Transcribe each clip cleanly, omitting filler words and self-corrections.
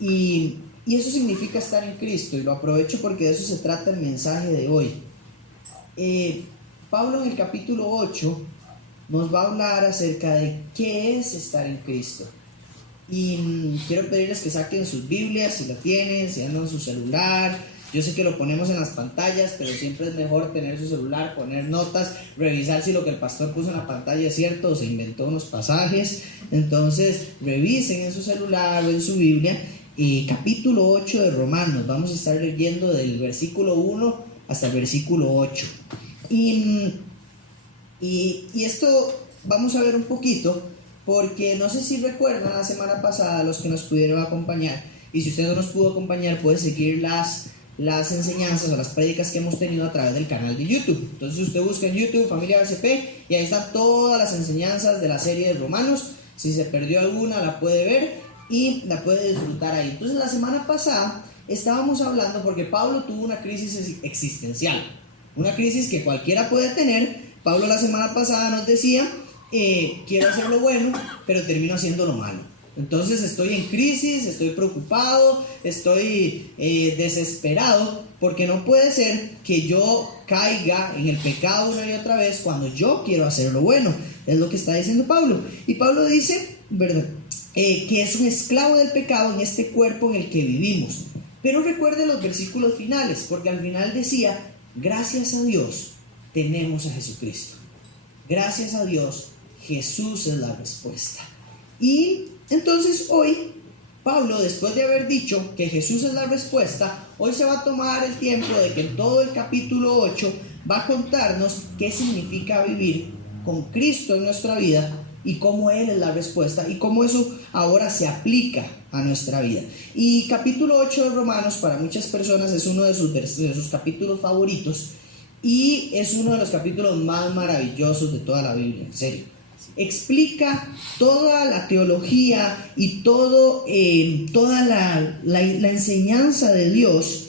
Y eso significa estar en Cristo, y lo aprovecho porque de eso se trata el mensaje de hoy. Pablo en el capítulo 8 nos va a hablar acerca de qué es estar en Cristo. Y quiero pedirles que saquen sus Biblias, si la tienen, si andan en su celular. Yo sé que lo ponemos en las pantallas, pero siempre es mejor tener su celular, poner notas, revisar si lo que el pastor puso en la pantalla es cierto o se inventó unos pasajes. Entonces, revisen en su celular o en su Biblia. Capítulo 8 de Romanos. Vamos a estar leyendo del versículo 1 hasta el versículo 8. Y esto vamos a ver un poquito, porque no sé si recuerdan la semana pasada los que nos pudieron acompañar, y si usted no nos pudo acompañar puede seguir las enseñanzas o las prédicas que hemos tenido a través del canal de YouTube. Entonces usted busca en YouTube Familia BCP y ahí están todas las enseñanzas de la serie de Romanos. Si se perdió alguna la puede ver y la puede disfrutar ahí. Entonces la semana pasada estábamos hablando porque Pablo tuvo una crisis existencial, una crisis que cualquiera puede tener. Pablo la semana pasada nos decía, quiero hacer lo bueno, pero termino haciendo lo malo. Entonces estoy en crisis, estoy preocupado, estoy desesperado, porque no puede ser que yo caiga en el pecado una y otra vez cuando yo quiero hacer lo bueno. Es lo que está diciendo Pablo. Y Pablo dice, ¿verdad?, que es un esclavo del pecado en este cuerpo en el que vivimos. Pero recuerde los versículos finales, porque al final decía, gracias a Dios tenemos a Jesucristo. Gracias a Dios, Jesús es la respuesta. Y entonces hoy, Pablo, después de haber dicho que Jesús es la respuesta, hoy se va a tomar el tiempo de que en todo el capítulo 8 va a contarnos qué significa vivir con Cristo en nuestra vida y cómo Él es la respuesta y cómo eso ahora se aplica a nuestra vida. Y capítulo 8 de Romanos para muchas personas es uno de sus capítulos favoritos y es uno de los capítulos más maravillosos de toda la Biblia, en serio. Explica toda la teología y toda la enseñanza de Dios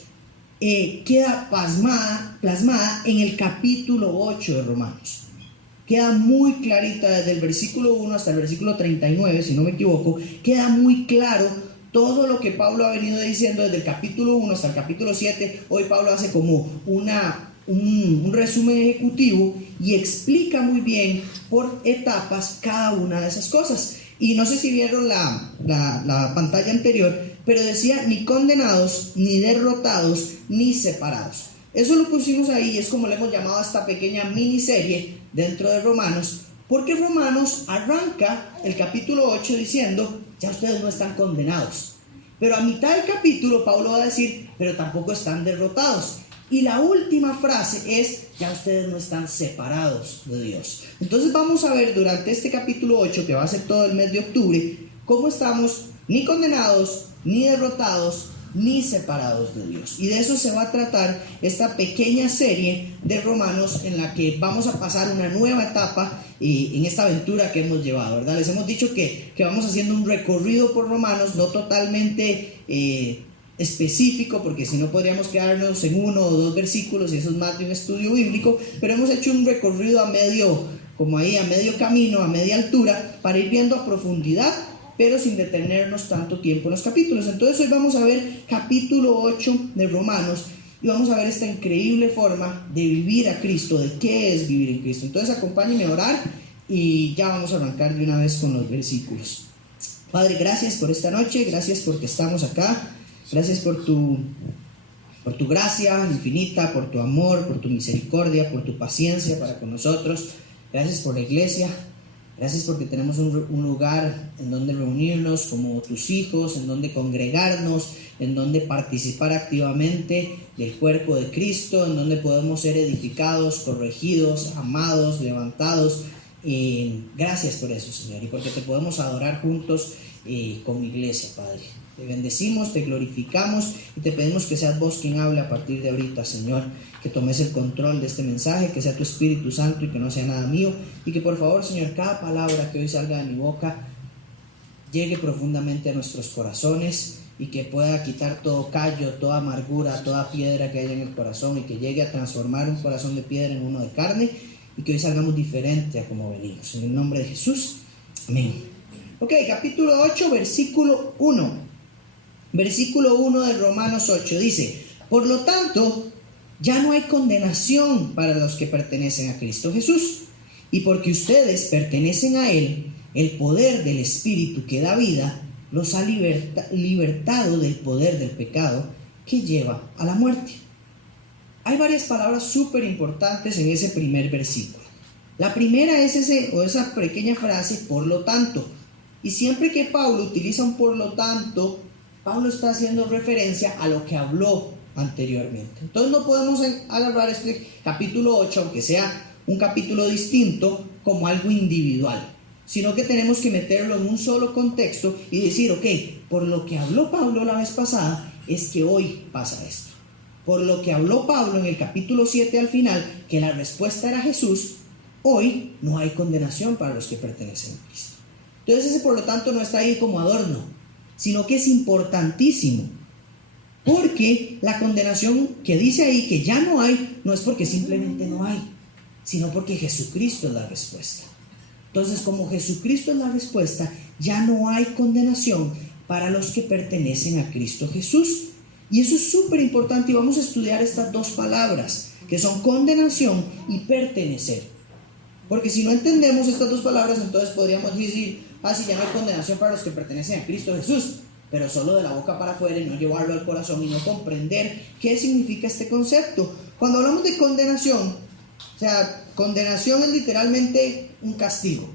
queda plasmada en el capítulo 8 de Romanos. Queda muy clarita desde el versículo 1 hasta el versículo 39, si no me equivoco. Queda muy claro todo lo que Pablo ha venido diciendo desde el capítulo 1 hasta el capítulo 7. Hoy Pablo hace como un resumen ejecutivo y explica muy bien por etapas cada una de esas cosas. Y no sé si vieron la pantalla anterior, pero decía ni condenados, ni derrotados, ni separados. Eso lo pusimos ahí, es como le hemos llamado a esta pequeña miniserie dentro de Romanos, porque Romanos arranca el capítulo 8 diciendo, ya ustedes no están condenados. Pero a mitad del capítulo Pablo va a decir, pero tampoco están derrotados. Y la última frase es, ya ustedes no están separados de Dios. Entonces vamos a ver durante este capítulo 8, que va a ser todo el mes de octubre, cómo estamos ni condenados, ni derrotados, ni separados de Dios. Y de eso se va a tratar esta pequeña serie de Romanos en la que vamos a pasar una nueva etapa en esta aventura que hemos llevado, ¿verdad? Les hemos dicho que vamos haciendo un recorrido por Romanos, no totalmente específico, porque si no podríamos quedarnos en 1 o 2 versículos y eso es más de un estudio bíblico, pero hemos hecho un recorrido a medio camino, a media altura, para ir viendo a profundidad, pero sin detenernos tanto tiempo en los capítulos. Entonces hoy vamos a ver capítulo 8 de Romanos y vamos a ver esta increíble forma de vivir a Cristo, de qué es vivir en Cristo. Entonces acompáñenme a orar y ya vamos a arrancar de una vez con los versículos. Padre, gracias por esta noche, gracias porque estamos acá, gracias por tu gracia infinita, por tu amor, por tu misericordia, por tu paciencia para con nosotros. Gracias por la iglesia. Gracias porque tenemos un lugar en donde reunirnos como tus hijos, en donde congregarnos, en donde participar activamente del cuerpo de Cristo, en donde podemos ser edificados, corregidos, amados, levantados. Gracias por eso, Señor, y porque te podemos adorar juntos como iglesia, Padre. Te bendecimos, te glorificamos y te pedimos que seas vos quien hable a partir de ahorita, Señor, que tomes el control de este mensaje, que sea tu Espíritu Santo y que no sea nada mío, y que por favor, Señor, cada palabra que hoy salga de mi boca llegue profundamente a nuestros corazones y que pueda quitar todo callo, toda amargura, toda piedra que haya en el corazón y que llegue a transformar un corazón de piedra en uno de carne y que hoy salgamos diferente a como venimos. En el nombre de Jesús, amén. Ok, capítulo 8, versículo 1. Versículo 1 de Romanos 8 dice: por lo tanto, ya no hay condenación para los que pertenecen a Cristo Jesús. Y porque ustedes pertenecen a Él, el poder del Espíritu que da vida los ha libertado del poder del pecado que lleva a la muerte. Hay varias palabras súper importantes en ese primer versículo. La primera es esa pequeña frase, por lo tanto. Y siempre que Pablo utiliza un por lo tanto, Pablo está haciendo referencia a lo que habló anteriormente. Entonces no podemos agarrar este capítulo 8, aunque sea un capítulo distinto, como algo individual, sino que tenemos que meterlo en un solo contexto y decir, ok, por lo que habló Pablo la vez pasada, es que hoy pasa esto. Por lo que habló Pablo en el capítulo 7 al final, que la respuesta era Jesús, hoy no hay condenación para los que pertenecen a Cristo. Entonces ese por lo tanto no está ahí como adorno, sino que es importantísimo, porque la condenación que dice ahí que ya no hay, no es porque simplemente no hay, sino porque Jesucristo es la respuesta. Entonces, como Jesucristo es la respuesta, ya no hay condenación para los que pertenecen a Cristo Jesús. Y eso es súper importante, y vamos a estudiar estas dos palabras, que son condenación y pertenecer. Porque si no entendemos estas dos palabras, entonces podríamos decir, si ya no hay condenación para los que pertenecen a Cristo Jesús, pero solo de la boca para afuera y no llevarlo al corazón y no comprender qué significa este concepto. Cuando hablamos de condenación, condenación es literalmente un castigo.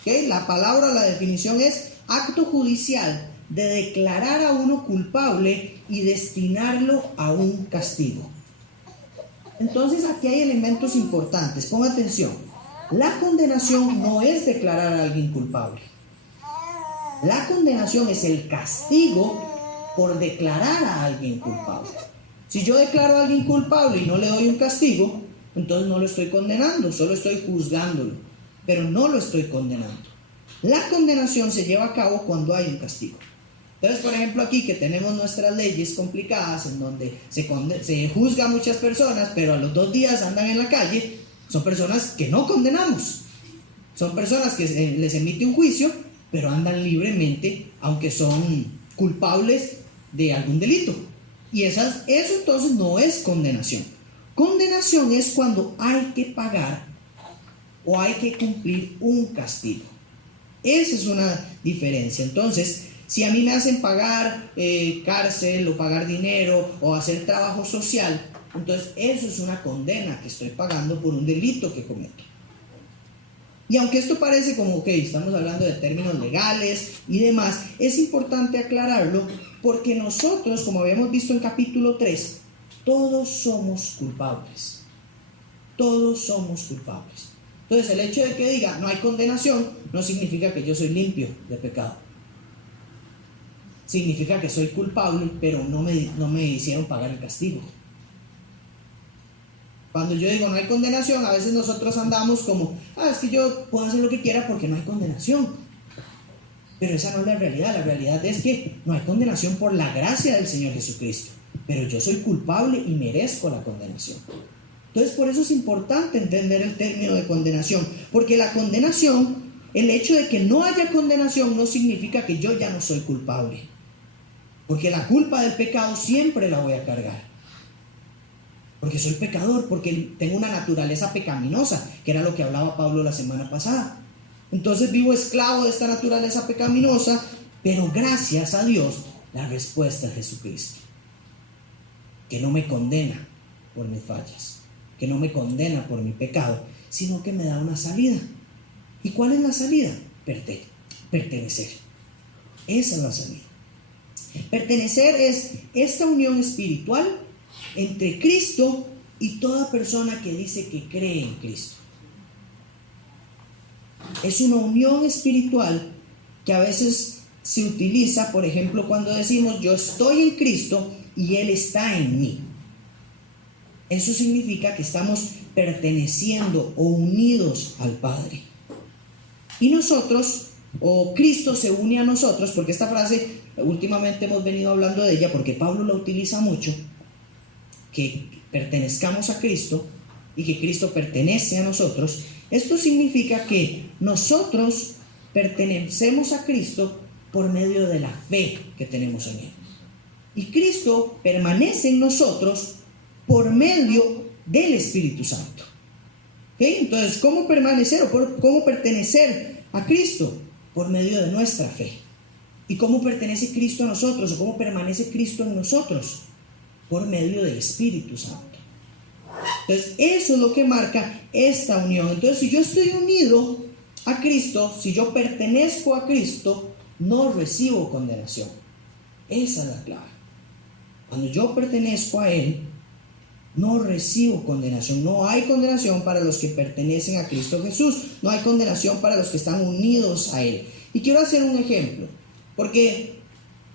¿Okay? La palabra, la definición es acto judicial de declarar a uno culpable y destinarlo a un castigo. Entonces aquí hay elementos importantes, ponga atención. La condenación no es declarar a alguien culpable. La condenación es el castigo por declarar a alguien culpable. Si yo declaro a alguien culpable y no le doy un castigo, entonces no lo estoy condenando, solo estoy juzgándolo, pero no lo estoy condenando. La condenación se lleva a cabo cuando hay un castigo. Entonces, por ejemplo, aquí que tenemos nuestras leyes complicadas en donde se juzga a muchas personas, pero a los 2 días andan en la calle, son personas que no condenamos. Son personas que les emite un juicio, pero andan libremente, aunque son culpables de algún delito. Y eso entonces no es condenación. Condenación es cuando hay que pagar o hay que cumplir un castigo. Esa es una diferencia. Entonces, si a mí me hacen pagar cárcel o pagar dinero o hacer trabajo social, entonces eso es una condena que estoy pagando por un delito que cometo. Y aunque esto parece como que estamos hablando de términos legales y demás, es importante aclararlo porque nosotros, como habíamos visto en capítulo 3, todos somos culpables. Todos somos culpables. Entonces el hecho de que diga no hay condenación no significa que yo soy limpio de pecado. Significa que soy culpable, pero no me hicieron pagar el castigo. Cuando yo digo no hay condenación, a veces nosotros andamos como, es que yo puedo hacer lo que quiera porque no hay condenación. Pero esa no es la realidad. La realidad es que no hay condenación por la gracia del Señor Jesucristo. Pero yo soy culpable y merezco la condenación. Entonces, por eso es importante entender el término de condenación. Porque la condenación, el hecho de que no haya condenación no significa que yo ya no soy culpable. Porque la culpa del pecado siempre la voy a cargar. Porque soy pecador, porque tengo una naturaleza pecaminosa, que era lo que hablaba Pablo la semana pasada. Entonces vivo esclavo de esta naturaleza pecaminosa, pero gracias a Dios, la respuesta es Jesucristo, que no me condena por mis fallas, que no me condena por mi pecado, sino que me da una salida. ¿Y cuál es la salida? Pertenecer. Esa es la salida. Pertenecer es esta unión espiritual entre Cristo y toda persona que dice que cree en Cristo. Es una unión espiritual que a veces se utiliza, por ejemplo, cuando decimos yo estoy en Cristo y Él está en mí. Eso significa que estamos perteneciendo o unidos al Padre. Y nosotros, o Cristo se une a nosotros, porque esta frase últimamente hemos venido hablando de ella porque Pablo la utiliza mucho, que pertenezcamos a Cristo y que Cristo pertenece a nosotros. Esto significa que nosotros pertenecemos a Cristo por medio de la fe que tenemos en Él. Y Cristo permanece en nosotros por medio del Espíritu Santo. ¿Okay? Entonces, ¿cómo permanecer o cómo pertenecer a Cristo? Por medio de nuestra fe. ¿Y cómo pertenece Cristo a nosotros o cómo permanece Cristo en nosotros? Por medio del Espíritu Santo. Entonces, eso es lo que marca esta unión. Entonces, si yo estoy unido a Cristo, si yo pertenezco a Cristo, no recibo condenación. Esa es la clave. Cuando yo pertenezco a Él, no recibo condenación. No hay condenación para los que pertenecen a Cristo Jesús. No hay condenación para los que están unidos a Él. Y quiero hacer un ejemplo, porque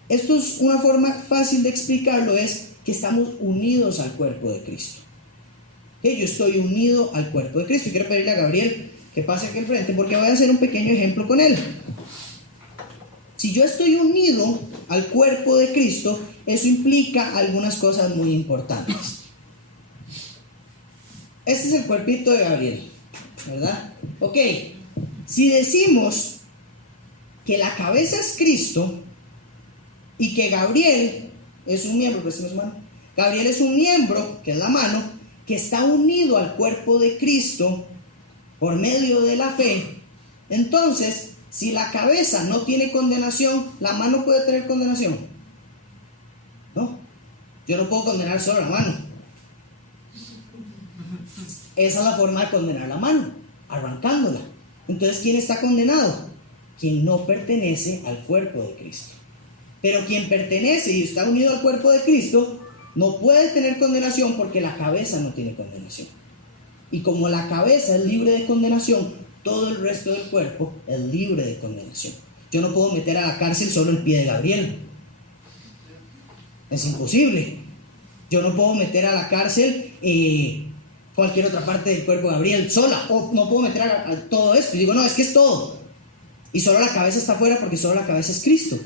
esto es una forma fácil de explicarlo, es que estamos unidos al cuerpo de Cristo. ¿Okay? Yo estoy unido al cuerpo de Cristo. Y quiero pedirle a Gabriel que pase aquí al frente, porque voy a hacer un pequeño ejemplo con él. Si yo estoy unido al cuerpo de Cristo, eso implica algunas cosas muy importantes. Este es el cuerpito de Gabriel, ¿verdad? Ok, si decimos que la cabeza es Cristo y que Gabriel es un miembro, Gabriel es un miembro, que es la mano, que está unido al cuerpo de Cristo por medio de la fe, entonces, si la cabeza no tiene condenación, ¿la mano puede tener condenación? No, yo no puedo condenar solo la mano. Esa es la forma de condenar la mano, arrancándola. Entonces, ¿quién está condenado? Quien no pertenece al cuerpo de Cristo. Pero quien pertenece y está unido al cuerpo de Cristo, no puede tener condenación porque la cabeza no tiene condenación. Y como la cabeza es libre de condenación, todo el resto del cuerpo es libre de condenación. Yo no puedo meter a la cárcel solo el pie de Gabriel. Es imposible. Yo no puedo meter a la cárcel cualquier otra parte del cuerpo de Gabriel sola. O no puedo meter a todo esto. Y digo, no, es que es todo. Y solo la cabeza está afuera porque solo la cabeza es Cristo.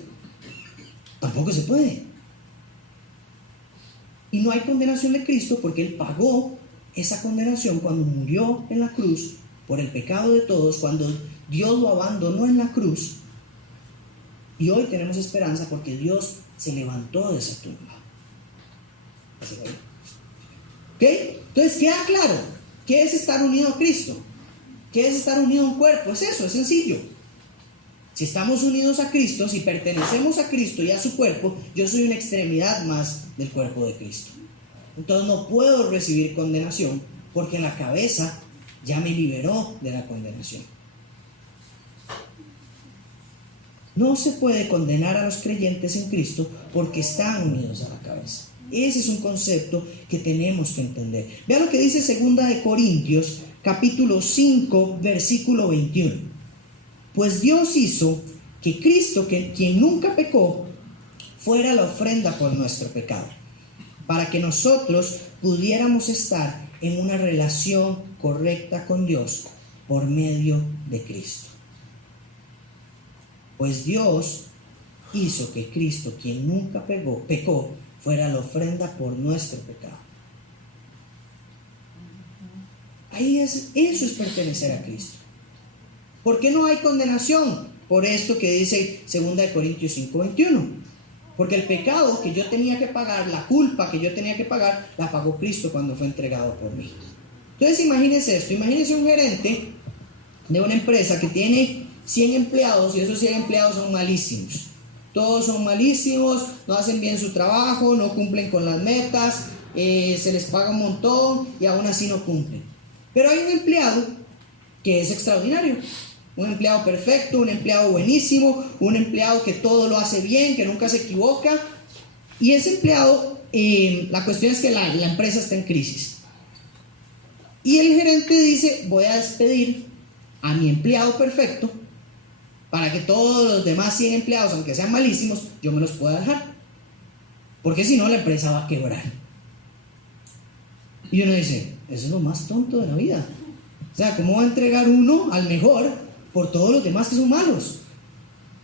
Tampoco se puede. Y no hay condenación de Cristo porque Él pagó esa condenación cuando murió en la cruz por el pecado de todos, cuando Dios lo abandonó en la cruz. Y hoy tenemos esperanza porque Dios se levantó de esa tumba. ¿Ok? Entonces queda claro, ¿qué es estar unido a Cristo? ¿Qué es estar unido a un cuerpo? Es eso, es sencillo. Si estamos unidos a Cristo, si pertenecemos a Cristo y a su cuerpo, yo soy una extremidad más del cuerpo de Cristo. Entonces no puedo recibir condenación porque la cabeza ya me liberó de la condenación. No se puede condenar a los creyentes en Cristo porque están unidos a la cabeza. Ese es un concepto que tenemos que entender. Vean lo que dice 2 Corintios, capítulo 5, versículo 21. Pues Dios hizo que Cristo, quien nunca pecó, fuera la ofrenda por nuestro pecado, para que nosotros pudiéramos estar en una relación correcta con Dios por medio de Cristo. Pues Dios hizo que Cristo, quien nunca pecó, fuera la ofrenda por nuestro pecado. Eso es pertenecer a Cristo. ¿Por qué no hay condenación? Por esto que dice 2 Corintios 5:21. Porque el pecado que yo tenía que pagar, la culpa que yo tenía que pagar, la pagó Cristo cuando fue entregado por mí. Entonces imagínense esto, imagínense un gerente de una empresa que tiene 100 empleados y esos 100 empleados son malísimos. Todos son malísimos, no hacen bien su trabajo, no cumplen con las metas, se les paga un montón y aún así no cumplen. Pero hay un empleado que es extraordinario. Un empleado perfecto, un empleado buenísimo, un empleado que todo lo hace bien, que nunca se equivoca. Y ese empleado, la cuestión es que la empresa está en crisis. Y el gerente dice, voy a despedir a mi empleado perfecto para que todos los demás 100 empleados, aunque sean malísimos, yo me los pueda dejar. Porque si no, la empresa va a quebrar. Y uno dice, eso es lo más tonto de la vida. O sea, ¿cómo va a entregar uno al mejor por todos los demás que son malos?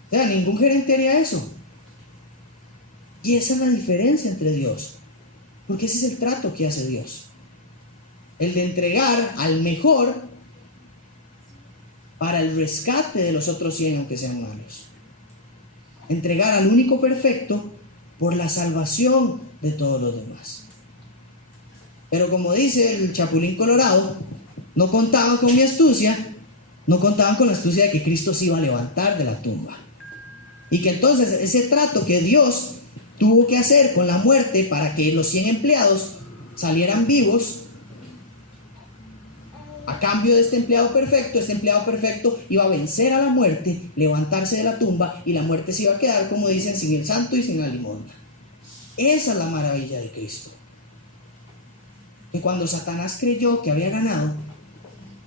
O sea, ningún gerente haría eso. Y esa es la diferencia entre Dios. Porque ese es el trato que hace Dios. El de entregar al mejor para el rescate de los otros 100, aunque sean malos. Entregar al único perfecto por la salvación de todos los demás. Pero como dice el Chapulín Colorado, no contaban con mi astucia, no contaban con la astucia de que Cristo se iba a levantar de la tumba. Y que entonces ese trato que Dios tuvo que hacer con la muerte para que los 100 empleados salieran vivos, a cambio de este empleado perfecto iba a vencer a la muerte, levantarse de la tumba, y la muerte se iba a quedar, como dicen, sin el santo y sin la limosna. Esa es la maravilla de Cristo. Que cuando Satanás creyó que había ganado,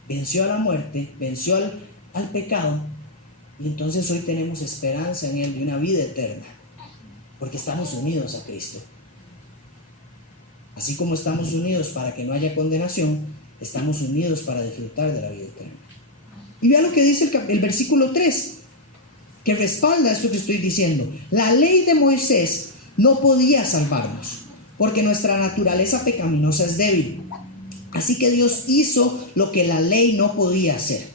venció a la muerte, venció al pecado, y entonces hoy tenemos esperanza en Él de una vida eterna, porque estamos unidos a Cristo. Así como estamos unidos para que no haya condenación, estamos unidos para disfrutar de la vida eterna. Y vea lo que dice el versículo 3, que respalda esto que estoy diciendo. La ley de Moisés no podía salvarnos, porque nuestra naturaleza pecaminosa es débil. Así que Dios hizo lo que la ley no podía hacer.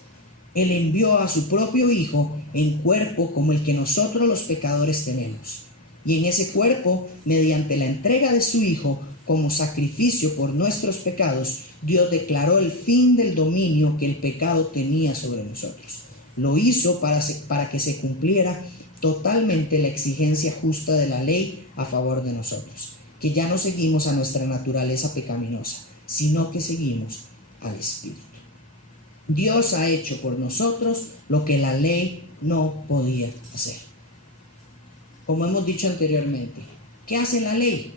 Él envió a su propio Hijo en cuerpo como el que nosotros los pecadores tenemos. Y en ese cuerpo, mediante la entrega de su Hijo como sacrificio por nuestros pecados, Dios declaró el fin del dominio que el pecado tenía sobre nosotros. Lo hizo para que se cumpliera totalmente la exigencia justa de la ley a favor de nosotros, que ya no seguimos a nuestra naturaleza pecaminosa, sino que seguimos al Espíritu. Dios ha hecho por nosotros lo que la ley no podía hacer. Como hemos dicho anteriormente, ¿qué hace la ley?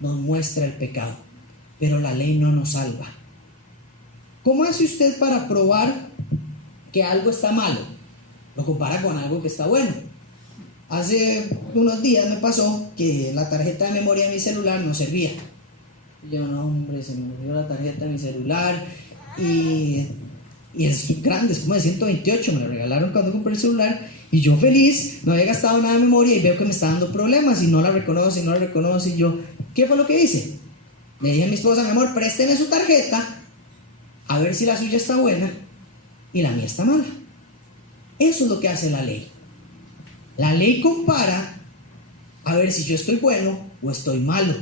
Nos muestra el pecado, pero la ley no nos salva. ¿Cómo hace usted para probar que algo está malo? Lo compara con algo que está bueno. Hace unos días me pasó que la tarjeta de memoria de mi celular no servía. Yo, no, hombre, se me olvidó la tarjeta de mi celular, y es grande, es como de 128, me la regalaron cuando compré el celular, y yo feliz, no había gastado nada de memoria, y veo que me está dando problemas, y no la reconoce, y yo, ¿qué fue lo que hice? Le dije a mi esposa: mi amor, présteme su tarjeta, a ver si la suya está buena, y la mía está mala. Eso es lo que hace la ley. La ley compara a ver si yo estoy bueno o estoy malo.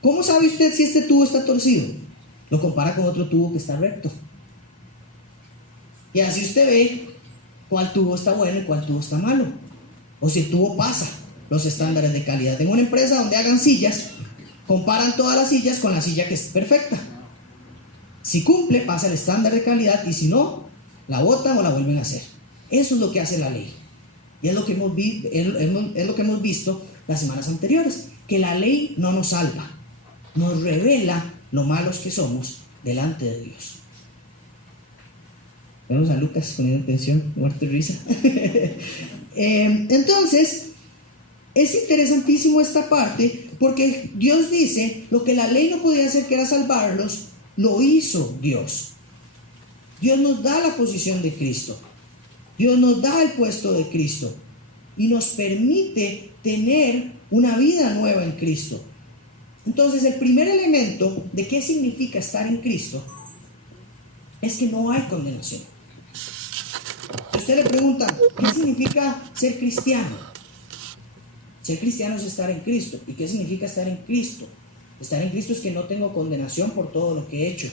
¿Cómo sabe usted si este tubo está torcido? Lo compara con otro tubo que está recto. Y así usted ve cuál tubo está bueno y cuál tubo está malo. O si el tubo pasa los estándares de calidad. En una empresa donde hagan sillas, comparan todas las sillas con la silla que es perfecta. Si cumple, pasa el estándar de calidad, y si no, la botan o la vuelven a hacer. Eso es lo que hace la ley. Y es lo que hemos visto las semanas anteriores, que la ley no nos salva, nos revela lo malos que somos delante de Dios. Vemos a Lucas poniendo atención, muerto de risa. Entonces, es interesantísimo esta parte, porque Dios dice, lo que la ley no podía hacer, que era salvarlos, lo hizo Dios. Dios nos da la posición de Cristo. Dios nos da el puesto de Cristo y nos permite tener una vida nueva en Cristo. Entonces, el primer elemento de qué significa estar en Cristo es que no hay condenación. Si usted le pregunta, ¿qué significa ser cristiano? Ser cristiano es estar en Cristo. ¿Y qué significa estar en Cristo? Estar en Cristo es que no tengo condenación por todo lo que he hecho.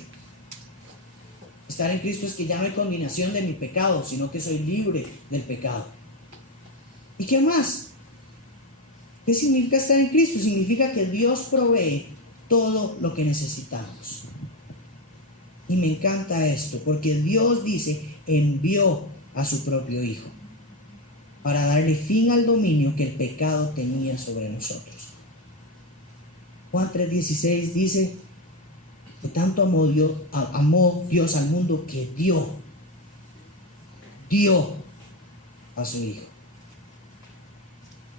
Estar en Cristo es que ya no hay condenación de mi pecado, sino que soy libre del pecado. ¿Y qué más? ¿Qué significa estar en Cristo? Significa que Dios provee todo lo que necesitamos. Y me encanta esto, porque Dios dice, envió a su propio Hijo para darle fin al dominio que el pecado tenía sobre nosotros. Juan 3:16 dice, que tanto amó Dios al mundo que dio a su Hijo.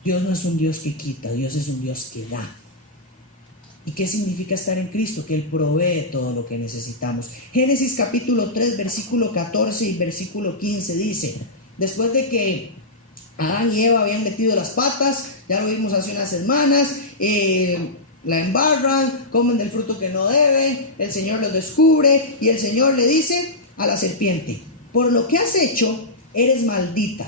Dios no es un Dios que quita, Dios es un Dios que da. ¿Y qué significa estar en Cristo? Que Él provee todo lo que necesitamos. Génesis capítulo 3, versículo 14 y versículo 15 dice, después de que Adán y Eva habían metido las patas, ya lo vimos hace unas semanas, la embarran, comen del fruto que no deben, el Señor los descubre y el Señor le dice a la serpiente, por lo que has hecho, eres maldita,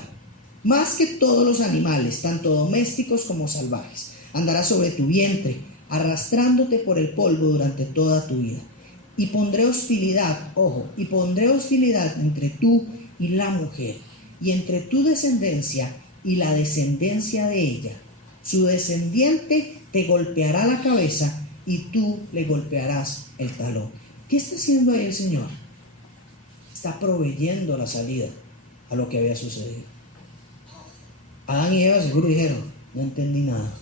más que todos los animales, tanto domésticos como salvajes. andarás sobre tu vientre, arrastrándote por el polvo durante toda tu vida. Y pondré hostilidad, ojo, y pondré hostilidad entre tú y la mujer, y entre tu descendencia y la descendencia de ella. Su descendiente te golpeará la cabeza y tú le golpearás el talón. ¿Qué está haciendo ahí el Señor? Está proveyendo la salida a lo que había sucedido. Adán y Eva seguro dijeron, no entendí nada.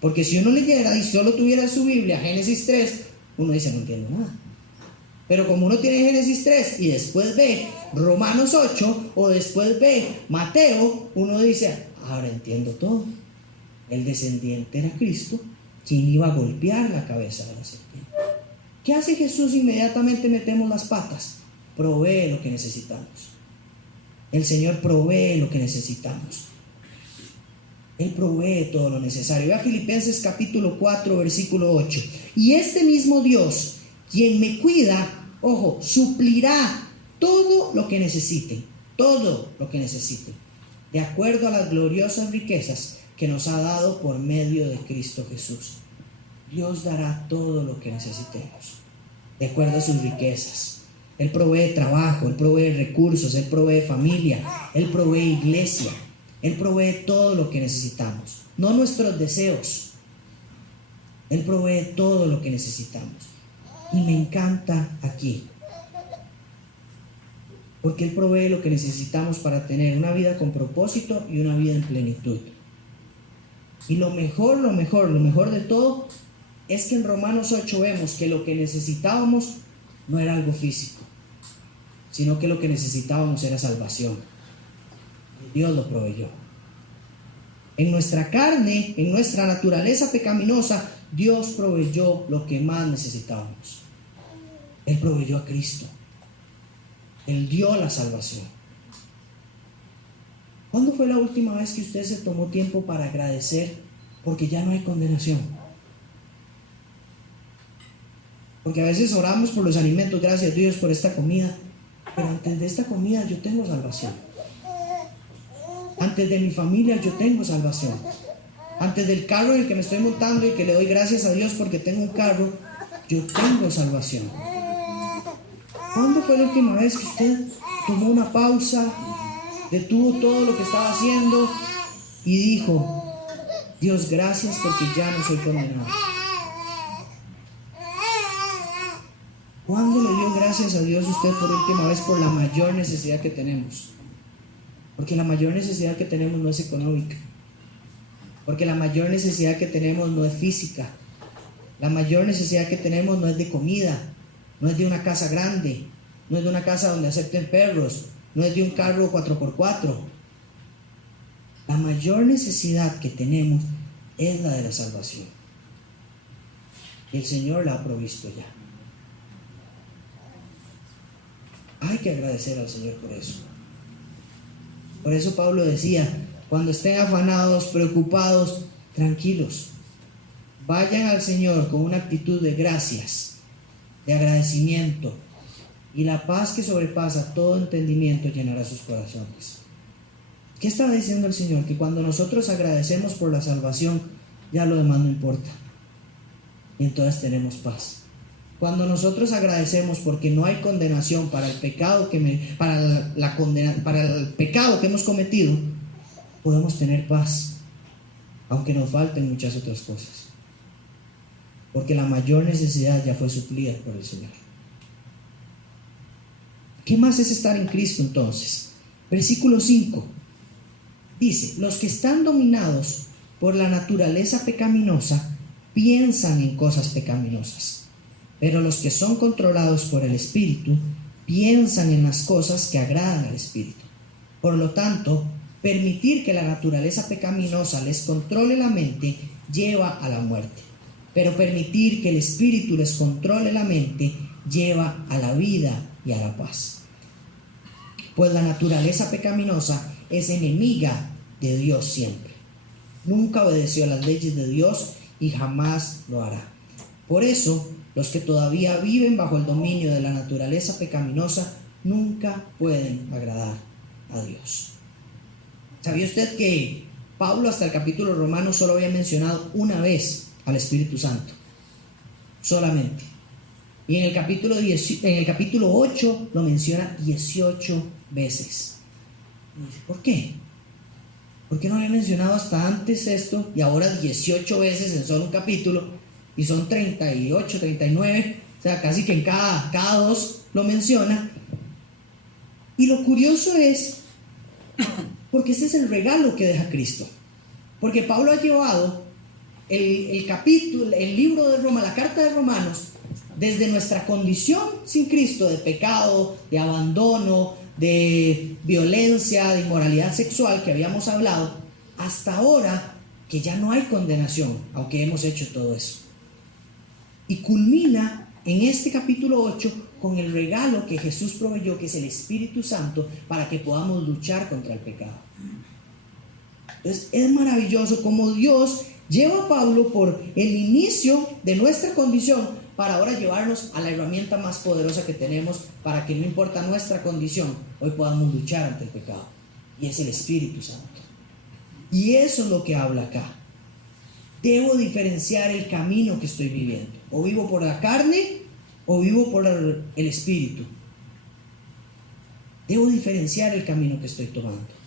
Porque si uno leyera y solo tuviera su Biblia, Génesis 3, uno dice, no entiendo nada. Pero como uno tiene Génesis 3 y después ve Romanos 8 o después ve Mateo, uno dice, ahora entiendo todo. El descendiente era Cristo, quien iba a golpear la cabeza de la serpiente. ¿Qué hace Jesús? Inmediatamente metemos las patas. Provee lo que necesitamos. El Señor provee lo que necesitamos. Él provee todo lo necesario. Vea Filipenses capítulo 4, versículo 8. Y este mismo Dios, quien me cuida, ojo, suplirá todo lo que necesiten, todo lo que necesiten, de acuerdo a las gloriosas riquezas que nos ha dado por medio de Cristo Jesús. Dios dará todo lo que necesitemos, de acuerdo a sus riquezas. Él provee trabajo, Él provee recursos, Él provee familia, Él provee iglesia, Él provee todo lo que necesitamos, no nuestros deseos. Él provee todo lo que necesitamos. Y me encanta aquí, porque Él provee lo que necesitamos para tener una vida con propósito y una vida en plenitud. Y lo mejor de todo es que en Romanos 8 vemos que lo que necesitábamos no era algo físico, sino que lo que necesitábamos era salvación. Dios lo proveyó. En nuestra carne, en nuestra naturaleza pecaminosa, Dios proveyó lo que más necesitábamos. Él proveyó a Cristo. Él dio la salvación. ¿Cuándo fue la última vez que usted se tomó tiempo para agradecer porque ya no hay condenación? Porque a veces oramos por los alimentos, gracias a Dios por esta comida, pero antes de esta comida yo tengo salvación. Antes de mi familia yo tengo salvación. Antes del carro en el que me estoy montando y que le doy gracias a Dios porque tengo un carro, yo tengo salvación. ¿Cuándo fue la última vez que usted tomó una pausa, detuvo todo lo que estaba haciendo y dijo, Dios, gracias porque ya no soy condenado? ¿Cuándo le dio gracias a Dios usted por última vez por la mayor necesidad que tenemos? Porque la mayor necesidad que tenemos no es económica. Porque la mayor necesidad que tenemos no es física. La mayor necesidad que tenemos no es de comida, no es de una casa grande, no es de una casa donde acepten perros, no es de un carro 4x4. La mayor necesidad que tenemos es la de la salvación. Y el Señor la ha provisto ya. Hay que agradecer al Señor por eso. Por eso Pablo decía, cuando estén afanados, preocupados, tranquilos, vayan al Señor con una actitud de gracias, de agradecimiento, y la paz que sobrepasa todo entendimiento llenará sus corazones. ¿Qué está diciendo el Señor? Que cuando nosotros agradecemos por la salvación, ya lo demás no importa, y entonces tenemos paz. Cuando nosotros agradecemos porque no hay condenación para el pecado para el pecado que hemos cometido, podemos tener paz, aunque nos falten muchas otras cosas, porque la mayor necesidad ya fue suplida por el Señor. ¿Qué más es estar en Cristo entonces? Versículo 5 dice, los que están dominados por la naturaleza pecaminosa piensan en cosas pecaminosas, pero los que son controlados por el Espíritu piensan en las cosas que agradan al Espíritu. Por lo tanto, permitir que la naturaleza pecaminosa les controle la mente lleva a la muerte, pero permitir que el Espíritu les controle la mente lleva a la vida y a la paz. Pues la naturaleza pecaminosa es enemiga de Dios siempre. Nunca obedeció a las leyes de Dios y jamás lo hará. Por eso, los que todavía viven bajo el dominio de la naturaleza pecaminosa nunca pueden agradar a Dios. ¿Sabía usted que Pablo hasta el capítulo romano solo había mencionado una vez al Espíritu Santo, solamente. Y en el capítulo 8 lo menciona 18 veces. Y dice, ¿por qué? ¿Por qué no había mencionado hasta antes esto y ahora 18 veces en solo un capítulo? Y son 38, 39, o sea, casi que en cada dos lo menciona. Y lo curioso es, porque este es el regalo que deja Cristo. Porque Pablo ha llevado el libro de Roma, la carta de Romanos, desde nuestra condición sin Cristo, de pecado, de abandono, de violencia, de inmoralidad sexual que habíamos hablado, hasta ahora que ya no hay condenación, aunque hemos hecho todo eso. Y culmina en este capítulo 8 con el regalo que Jesús proveyó, que es el Espíritu Santo, para que podamos luchar contra el pecado. Entonces es maravilloso cómo Dios lleva a Pablo por el inicio de nuestra condición para ahora llevarnos a la herramienta más poderosa que tenemos para que no importa nuestra condición, hoy podamos luchar ante el pecado. Y es el Espíritu Santo. Y eso es lo que habla acá. Debo diferenciar el camino que estoy viviendo. O vivo por la carne o vivo por el Espíritu. Debo diferenciar el camino que estoy tomando.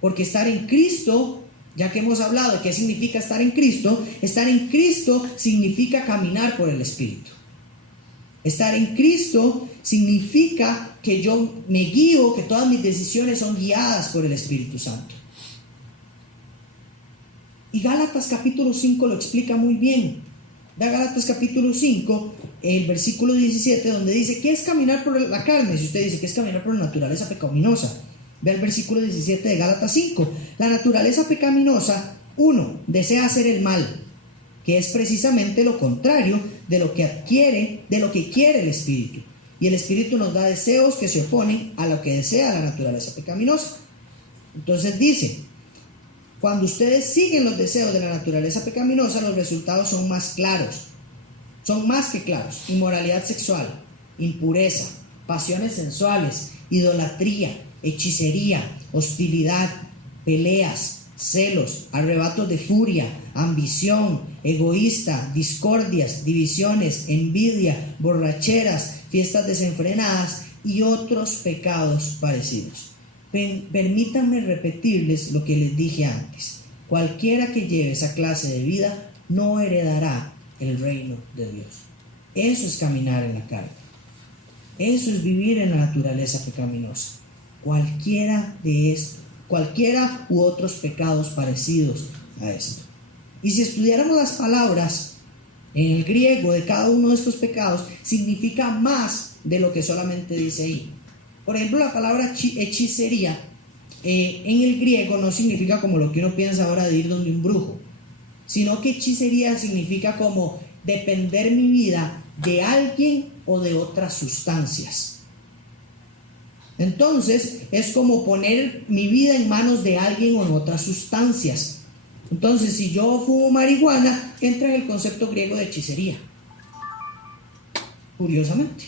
Porque estar en Cristo, ya que hemos hablado de qué significa estar en Cristo significa caminar por el Espíritu. Estar en Cristo significa que yo me guío, que todas mis decisiones son guiadas por el Espíritu Santo. Y Gálatas capítulo 5 lo explica muy bien. Da Gálatas capítulo 5, el versículo 17, donde dice, ¿qué es caminar por la carne? Si usted dice, ¿qué es caminar por la naturaleza pecaminosa? Ve el versículo 17 de Gálatas 5. La naturaleza pecaminosa, 1, desea hacer el mal, que es precisamente lo contrario de lo que quiere el Espíritu. Y el Espíritu nos da deseos que se oponen a lo que desea la naturaleza pecaminosa. Entonces dice, cuando ustedes siguen los deseos de la naturaleza pecaminosa, los resultados son más claros. Son más que claros. Inmoralidad sexual, impureza, pasiones sensuales, idolatría, hechicería, hostilidad, peleas, celos, arrebatos de furia, ambición, egoísta, discordias, divisiones, envidia, borracheras, fiestas desenfrenadas y otros pecados parecidos. Permítanme repetirles lo que les dije antes. Cualquiera que lleve esa clase de vida no heredará el reino de Dios. Eso es caminar en la carne. Eso es vivir en la naturaleza pecaminosa. Cualquiera u otros pecados parecidos a esto. Y si estudiáramos las palabras en el griego de cada uno de estos pecados, significa más de lo que solamente dice ahí. Por ejemplo, la palabra hechicería en el griego no significa como lo que uno piensa ahora de ir donde un brujo, sino que hechicería significa como depender mi vida de alguien o de otras sustancias. Entonces es como poner mi vida en manos de alguien o en otras sustancias. Entonces, si yo fumo marihuana, entra en el concepto griego de hechicería, curiosamente.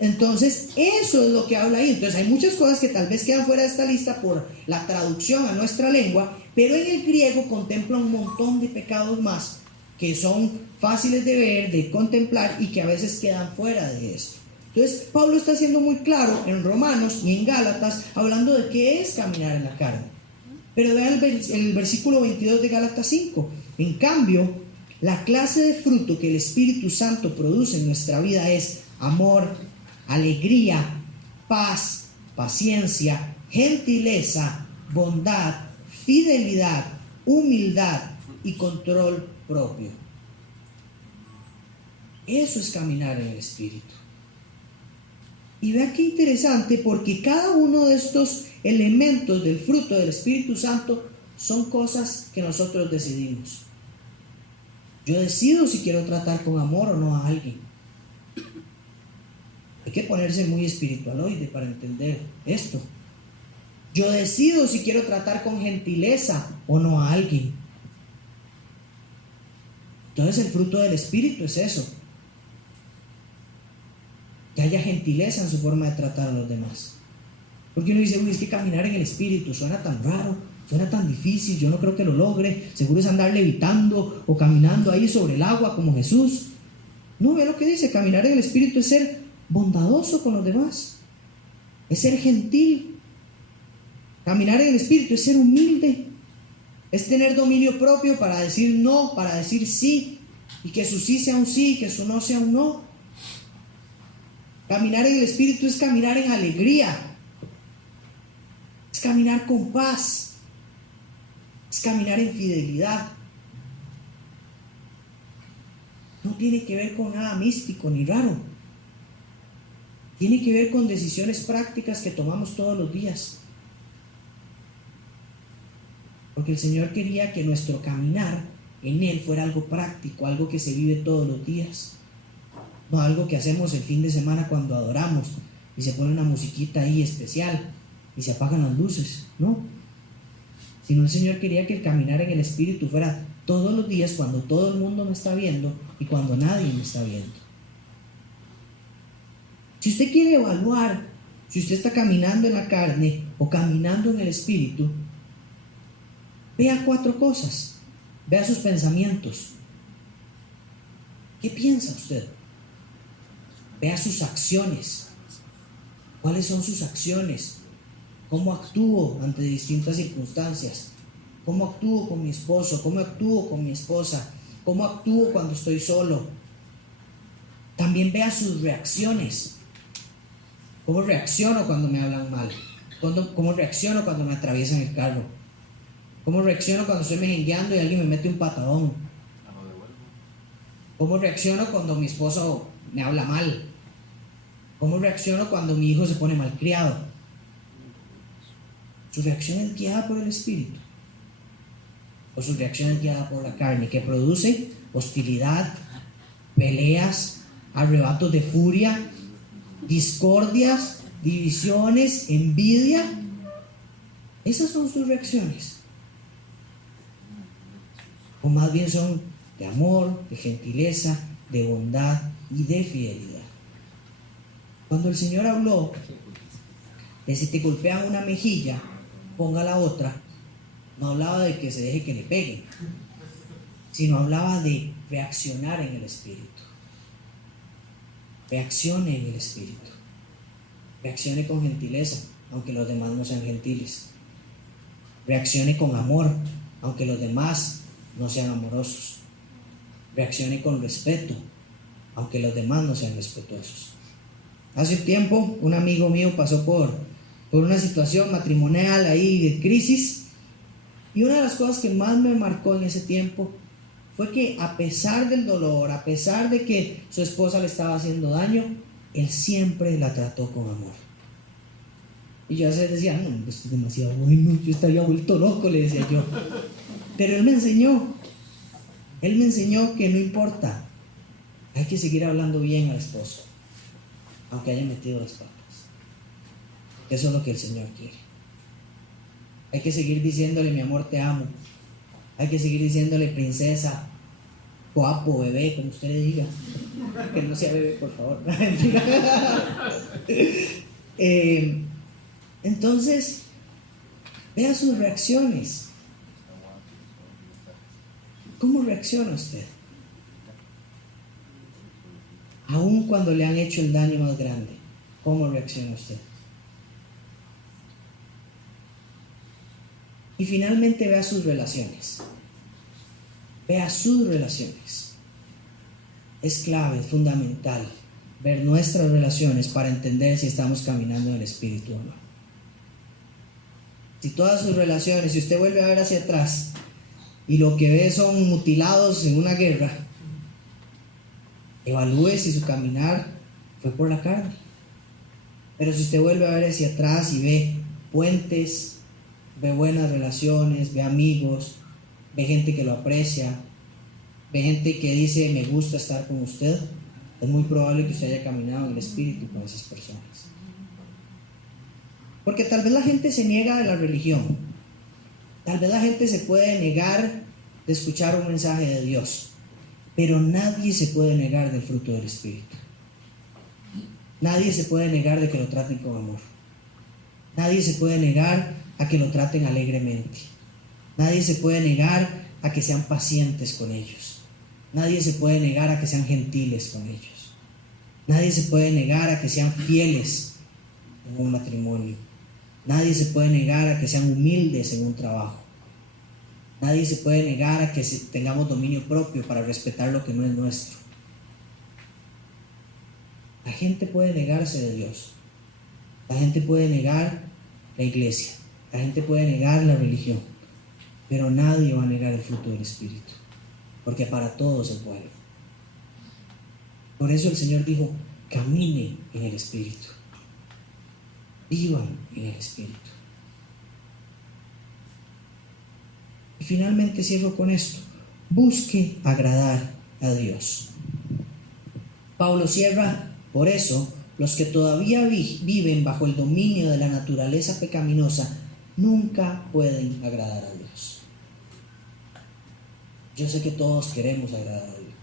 Entonces eso es lo que habla ahí. Entonces hay muchas cosas que tal vez quedan fuera de esta lista por la traducción a nuestra lengua, pero en el griego contempla un montón de pecados más que son fáciles de ver, de contemplar y que a veces quedan fuera de esto. Entonces Pablo está siendo muy claro en Romanos y en Gálatas, hablando de qué es caminar en la carne. Pero vean el versículo 22 de Gálatas 5. En cambio, la clase de fruto que el Espíritu Santo produce en nuestra vida es amor, alegría, paz, paciencia, gentileza, bondad, fidelidad, humildad y control propio. Eso es caminar en el Espíritu. Y vean qué interesante, porque cada uno de estos elementos del fruto del Espíritu Santo son cosas que nosotros decidimos. Yo decido si quiero tratar con amor o no a alguien. Hay que ponerse muy espiritualoide para entender esto. Yo decido si quiero tratar con gentileza o no a alguien. Entonces el fruto del Espíritu es eso. Que haya gentileza en su forma de tratar a los demás. Porque uno dice, uy, es que caminar en el Espíritu suena tan raro, suena tan difícil, yo no creo que lo logre, seguro es andar levitando o caminando ahí sobre el agua como Jesús. No, vea lo que dice, caminar en el Espíritu es ser bondadoso con los demás, es ser gentil. Caminar en el Espíritu es ser humilde, es tener dominio propio para decir no, para decir sí, y que su sí sea un sí, que su no sea un no. Caminar en el Espíritu es caminar en alegría, es caminar con paz, es caminar en fidelidad. No tiene que ver con nada místico ni raro. Tiene que ver con decisiones prácticas que tomamos todos los días. Porque el Señor quería que nuestro caminar en Él fuera algo práctico, algo que se vive todos los días. No algo que hacemos el fin de semana cuando adoramos y se pone una musiquita ahí especial y se apagan las luces, no. Sino el Señor quería que el caminar en el Espíritu fuera todos los días, cuando todo el mundo me está viendo y cuando nadie me está viendo. Si usted quiere evaluar si usted está caminando en la carne o caminando en el Espíritu, vea 4 cosas. Vea sus pensamientos. ¿Qué piensa usted? Vea sus acciones. ¿Cuáles son sus acciones? ¿Cómo actúo ante distintas circunstancias? ¿Cómo actúo con mi esposo? ¿Cómo actúo con mi esposa? ¿Cómo actúo cuando estoy solo? También vea sus reacciones. ¿Cómo reacciono cuando me hablan mal? ¿Cómo reacciono cuando me atraviesan el carro? ¿Cómo reacciono cuando estoy merengueando y alguien me mete un patadón? ¿Cómo reacciono cuando mi esposo me habla mal? ¿Cómo reacciono cuando mi hijo se pone malcriado? ¿Su reacción es guiada por el Espíritu? ¿O su reacción es guiada por la carne, que produce hostilidad, peleas, arrebatos de furia, discordias, divisiones, envidia? Esas son sus reacciones. O más bien son de amor, de gentileza, de bondad y de fidelidad. Cuando el Señor habló de si te golpean una mejilla, ponga la otra, no hablaba de que se deje que le peguen, sino hablaba de reaccionar en el Espíritu. Reaccione en el Espíritu. Reaccione con gentileza, aunque los demás no sean gentiles. Reaccione con amor, aunque los demás no sean amorosos. Reaccione con respeto, aunque los demás no sean respetuosos. Hace un tiempo, un amigo mío pasó por una situación matrimonial ahí de crisis, y una de las cosas que más me marcó en ese tiempo fue que, a pesar del dolor, a pesar de que su esposa le estaba haciendo daño, él siempre la trató con amor. Y yo a veces decía, no, esto es demasiado bueno, yo estaría vuelto loco, le decía yo. Pero él me enseñó que no importa, hay que seguir hablando bien al esposo, aunque haya metido las patas. Eso es lo que el Señor quiere. Hay que seguir diciéndole, mi amor, te amo. Hay que seguir diciéndole, princesa, guapo, bebé, como usted le diga. Que no sea bebé, por favor. Entonces, vea sus reacciones. ¿Cómo reacciona usted? Aun cuando le han hecho el daño más grande, ¿cómo reacciona usted? Y finalmente vea sus relaciones. Vea sus relaciones. Es clave, es fundamental ver nuestras relaciones para entender si estamos caminando en el Espíritu o no. Si todas sus relaciones, si usted vuelve a ver hacia atrás y lo que ve son mutilados en una guerra, evalúe si su caminar fue por la carne. Pero si usted vuelve a ver hacia atrás y ve puentes, ve buenas relaciones, ve amigos, ve gente que lo aprecia, ve gente que dice, me gusta estar con usted, es muy probable que usted haya caminado en el Espíritu con esas personas. Porque tal vez la gente se niega de la religión, tal vez la gente se puede negar de escuchar un mensaje de Dios, pero nadie se puede negar del fruto del Espíritu. Nadie se puede negar de que lo traten con amor. Nadie se puede negar a que lo traten alegremente. Nadie se puede negar a que sean pacientes con ellos. Nadie se puede negar a que sean gentiles con ellos. Nadie se puede negar a que sean fieles en un matrimonio. Nadie se puede negar a que sean humildes en un trabajo. Nadie se puede negar a que tengamos dominio propio para respetar lo que no es nuestro. La gente puede negarse de Dios. La gente puede negar la iglesia. La gente puede negar la religión. Pero nadie va a negar el fruto del Espíritu. Porque para todos es bueno. Por eso el Señor dijo: caminen en el Espíritu. Vivan en el Espíritu. Y finalmente cierro con esto: busque agradar a Dios. Pablo cierra: por eso, los que todavía viven bajo el dominio de la naturaleza pecaminosa nunca pueden agradar a Dios. Yo sé que todos queremos agradar a Dios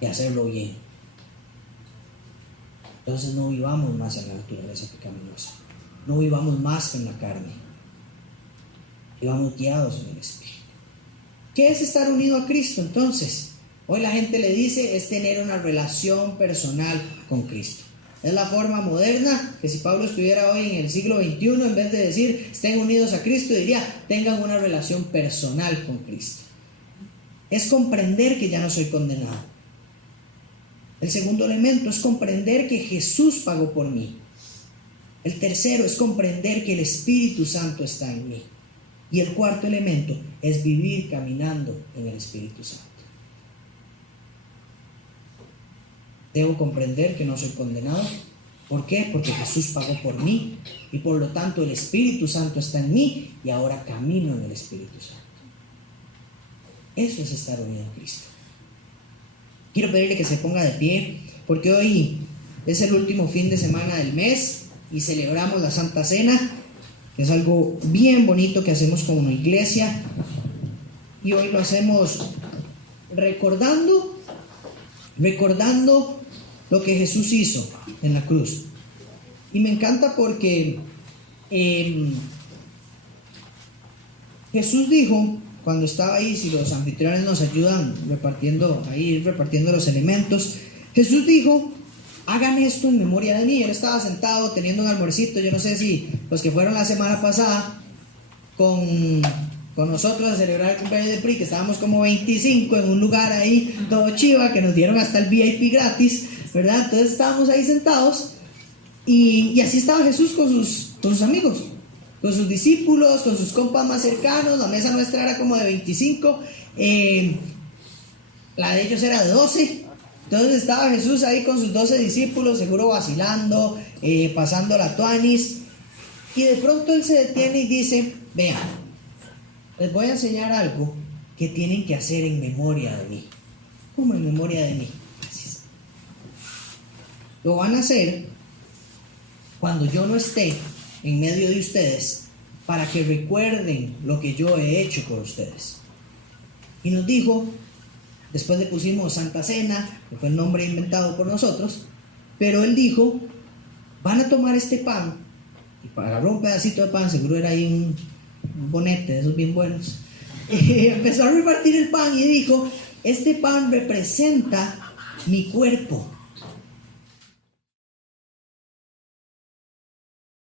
y hacerlo bien. Entonces no vivamos más en la naturaleza pecaminosa. No vivamos más en la carne. Vivamos guiados en el Espíritu. ¿Qué es estar unido a Cristo entonces? Hoy la gente le dice es tener una relación personal con Cristo. Es la forma moderna que si Pablo estuviera hoy en el siglo XXI, en vez de decir estén unidos a Cristo, diría tengan una relación personal con Cristo. Es comprender que ya no soy condenado. El segundo elemento es comprender que Jesús pagó por mí. El tercero es comprender que el Espíritu Santo está en mí. Y el cuarto elemento es vivir caminando en el Espíritu Santo. Debo comprender que no soy condenado. ¿Por qué? Porque Jesús pagó por mí y por lo tanto el Espíritu Santo está en mí y ahora camino en el Espíritu Santo. Eso es estar unido a Cristo. Quiero pedirle que se ponga de pie porque hoy es el último fin de semana del mes y celebramos la Santa Cena, que es algo bien bonito que hacemos como iglesia, y hoy lo hacemos recordando lo que Jesús hizo en la cruz. Y me encanta porque Jesús dijo, cuando estaba ahí, si los anfitriones nos ayudan repartiendo los elementos, Jesús dijo: hagan esto en memoria de mí. Él estaba sentado teniendo un almuercito. Yo no sé si los que fueron la semana pasada con nosotros a celebrar el cumpleaños de PRI, que estábamos como 25 en un lugar ahí todo chiva, que nos dieron hasta el VIP gratis, ¿verdad? Entonces estábamos ahí sentados y así estaba Jesús con sus amigos, con sus discípulos, con sus compas más cercanos. La mesa nuestra era como de 25, la de ellos era de 12. Entonces estaba Jesús ahí con sus 12 discípulos, seguro vacilando, pasando la tuanis, y de pronto él se detiene y dice: vean, les voy a enseñar algo que tienen que hacer en memoria de mí. ¿Cómo en memoria de mí? Gracias. Lo van a hacer cuando yo no esté en medio de ustedes, para que recuerden lo que yo he hecho por ustedes. Y nos dijo, después le pusimos Santa Cena, que fue el nombre inventado por nosotros, pero él dijo: van a tomar este pan, y agarró un pedacito de pan, seguro era ahí un bonete de esos bien buenos, y empezó a repartir el pan y dijo: este pan representa mi cuerpo,